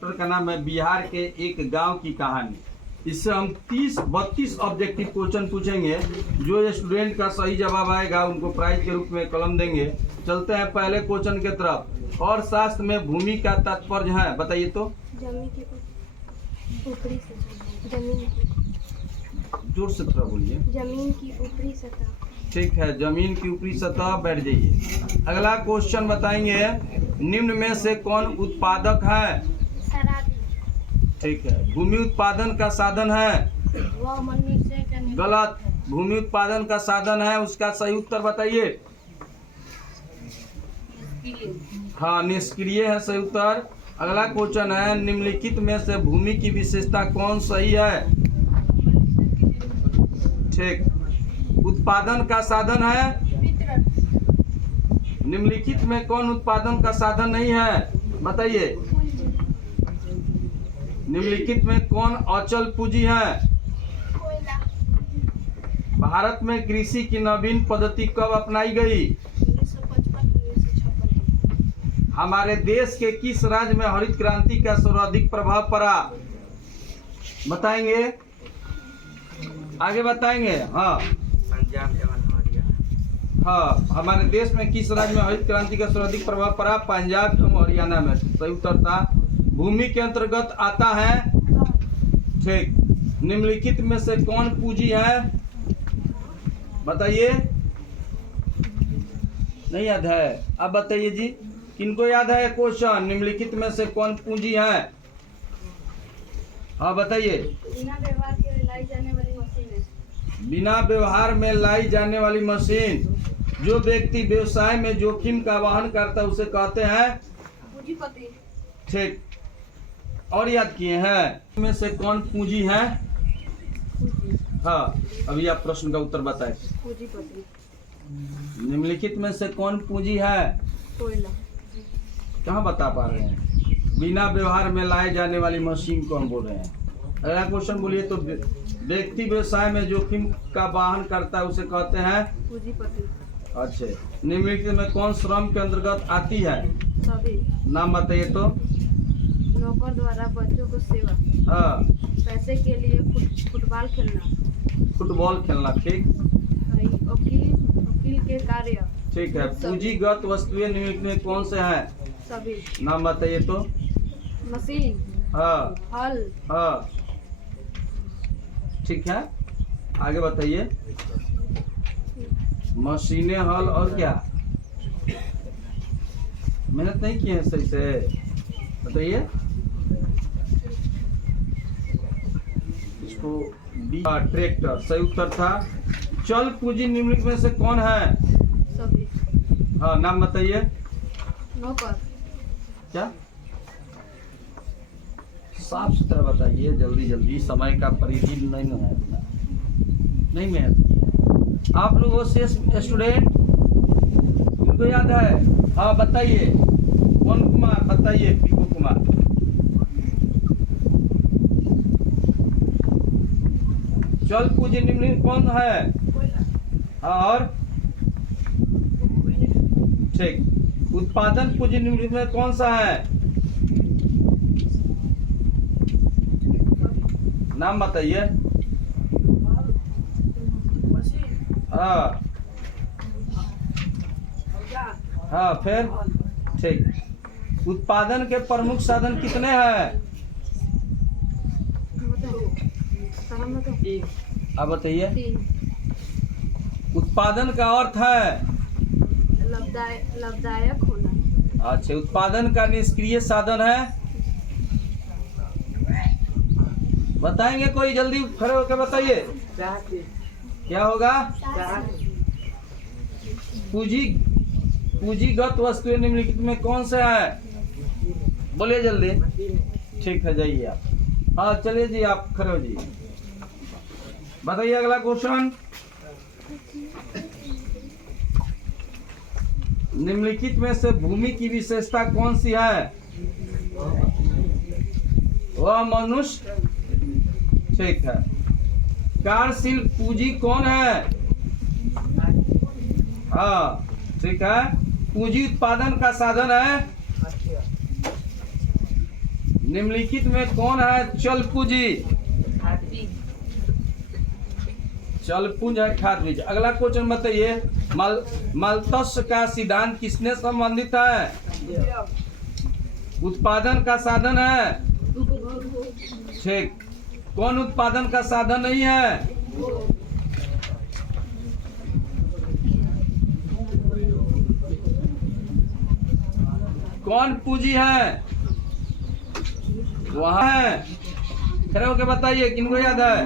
Chapter का नाम है बिहार के एक गांव की कहानी। इससे हम 30-32 ऑब्जेक्टिव क्वेश्चन पूछेंगे। जो स्टूडेंट का सही जवाब आएगा उनको प्राइज के रूप में कलम देंगे। चलते हैं पहले क्वेश्चन की तरफ। और शास्त्र में भूमि का तात्पर्य है, बताइए तो। जमीन की ऊपरी सतह। जमीन की, जोर से थोड़ा बोलिए। जमीन की ऊपरी सतह। ठीक है, जमीन की ऊपरी सतह। बैठ जाइए। अगला क्वेश्चन बताएंगे, निम्न में से कौन उत्पादक है? शराबी। ठीक है। भूमि उत्पादन का साधन है? वह मनुष्य का गलत। भूमि उत्पादन का साधन है, उसका सही उत्तर बताइए। हाँ, निष्क्रिय है सही उत्तर। अगला क्वेश्चन है, निम्नलिखित में से भूमि की विशेषता कौन सही है? ठीक। उत्पादन का साधन है? निम्नलिखित में कौन उत्पादन का साधन नहीं है, बताइए। निम्नलिखित में कौन अचल पूंजी है? भारत में कृषि की नवीन पद्धति कब अपनाई गई? 1955-1956। हमारे देश के किस राज्य में हरित क्रांति का सर्वाधिक प्रभाव पड़ा? बताएंगे, आगे बताएंगे। हाँ, पंजाब एवं हरियाणा। हाँ, हमारे देश में किस राज्य में हरित क्रांति का सर्वाधिक प्रभाव पड़ा? पंजाब एवं हरियाणा में। सही उत्तर था। भूमि के अंतर्गत आता है? ठीक। निम्नलिखित में से कौन पूंजी है, बताइए। नहीं याद है? अब बताइए जी, किनको याद है क्वेश्चन? निम्नलिखित में से कौन पूंजी है? हाँ बताइए। बिना व्यवहार के लाई जाने वाली मशीन है। बिना व्यवहार में लाई जाने वाली मशीन। जो व्यक्ति व्यवसाय में जोखिम का वहन करता है उसे कहते हैं पूंजीपति। ठीक। और याद किए हैं? में से कौन पूंजी है? हाँ, अभी आप प्रश्न का उत्तर बताएं। पूंजीपति। निम्नलिखित में से कौन पूंजी है? कोयला। कहाँ बता पा रहे हैं? बिना व्यवहार में लाए जाने वाली मशीन को हम बोल रहे हैं। अगला क्वेश्चन बोलिए तो। व्यक्ति व्यवसाय में जोखिम का वहन करता है उसे कहते हैं पूंजीपति। अच्छे। निम्नलिखित में कौन श्रम के अंतर्गत आती है? सभी। नाम बताइए तो। नौकर द्वारा बच्चों को सेवा। हाँ, पैसे के लिए फुटबॉल खेलना। फुटबॉल खेलना। ठीक। वकील के कार्य। ठीक है। पूंजीगत वस्तुएं निम्नलिखित में कौन से हैं? सभी। नाम बताइए तो। मशीन। हाँ, हल। हाँ, ठीक है। आगे बताइए। मशीनें, हल और क्या? मेहनत नहीं किए हैं सही से, बताइए। इसको ट्रैक्टर सही उत्तर था। चल पूंजी निम्नलिखित में से कौन है? सभी। हाँ, नाम बताइए। नौकर। क्या? साफ सुथरा बताइए, जल्दी जल्दी, समय का परिधि नहीं है इतना। नहीं मेहनत की है आप लोगों से स्टूडेंट। इनको याद है? हाँ बताइए। कौन कुमार बताइए? पीकू कुमार। चल पूंजी निम्नलिखित कौन है? हाँ, और ठीक। उत्पादन पूंजी निम्नलिखित में कौन सा है? नाम बताइए। हाँ, हाँ, फिर ठीक। उत्पादन के प्रमुख साधन कितने हैं? आप बताइए। उत्पादन का अर्थ है लाभदायक होना। अच्छा। उत्पादन का निष्क्रिय साधन है? बताएंगे कोई? जल्दी खड़े होकर बताइए। क्या होगा? पूंजीगत वस्तुएं निम्नलिखित में कौन सा है? बोलिए जल्दी। ठीक है, जाइए आप। हाँ चलिए जी, आप खड़े हो जी। बताइए अगला क्वेश्चन। निम्नलिखित में से भूमि की विशेषता कौन सी है? वह मनुष्य। ठीक है। कार्यशील पूंजी कौन है? हाँ, ठीक है। पूंजी उत्पादन का साधन है? निम्नलिखित में कौन है चल पूंजी? चल पूंजी है खाद बीज। अगला क्वेश्चन बताइए, माल्थस का सिद्धांत किसने संबंधित है? उत्पादन का साधन है। ठीक। कौन उत्पादन का साधन नहीं है? कौन पूंजी है? वह है। खड़े होके बताइए, किनको याद है?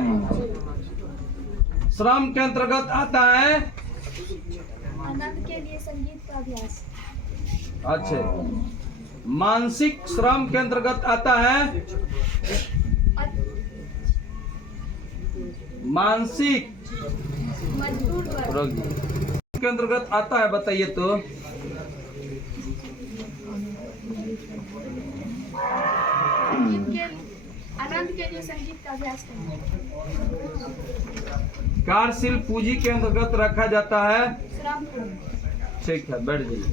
श्रम के अंतर्गत आता है आनंद के लिए संगीत का अभ्यास। अच्छे। मानसिक श्रम के अंतर्गत आता है मानसिक मजदूर वर्ग के अंतर्गत आता है, बताइए तो। आनंद के लिए संगीत का अभ्यास करना। कार्यशील पूंजी के अंतर्गत रखा जाता है। श्रम पूंजी। ठीक है, बैठ जाइए।